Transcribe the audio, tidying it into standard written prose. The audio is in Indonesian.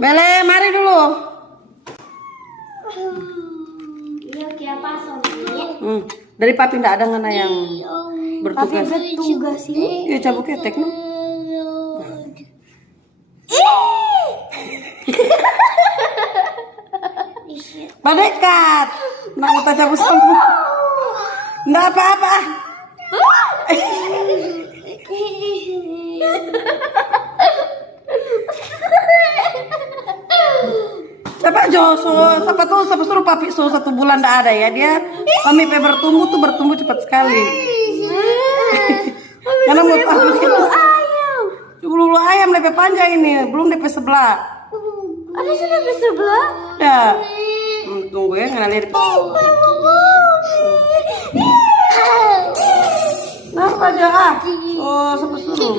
Bele, mari dulu. Iya, kayak apa soalnya? Dari papi ndak ada ngana yang bertugas. Papi bertugas ini. Iya, cabut ketek no. Padekat. Nak kita cabut sampo. Ndak apa-apa. Siapa suruh papi so 1 bulan ndak ada ya dia. Kami bertumbuh cepat sekali. Karena mau bulu ayam lebih panjang ini, belum DP sebelah. Ada sudah di sebelah? Ya. Tunggu ya, nggak lihat. Kenapa aja ah? Oh, siapa suruh?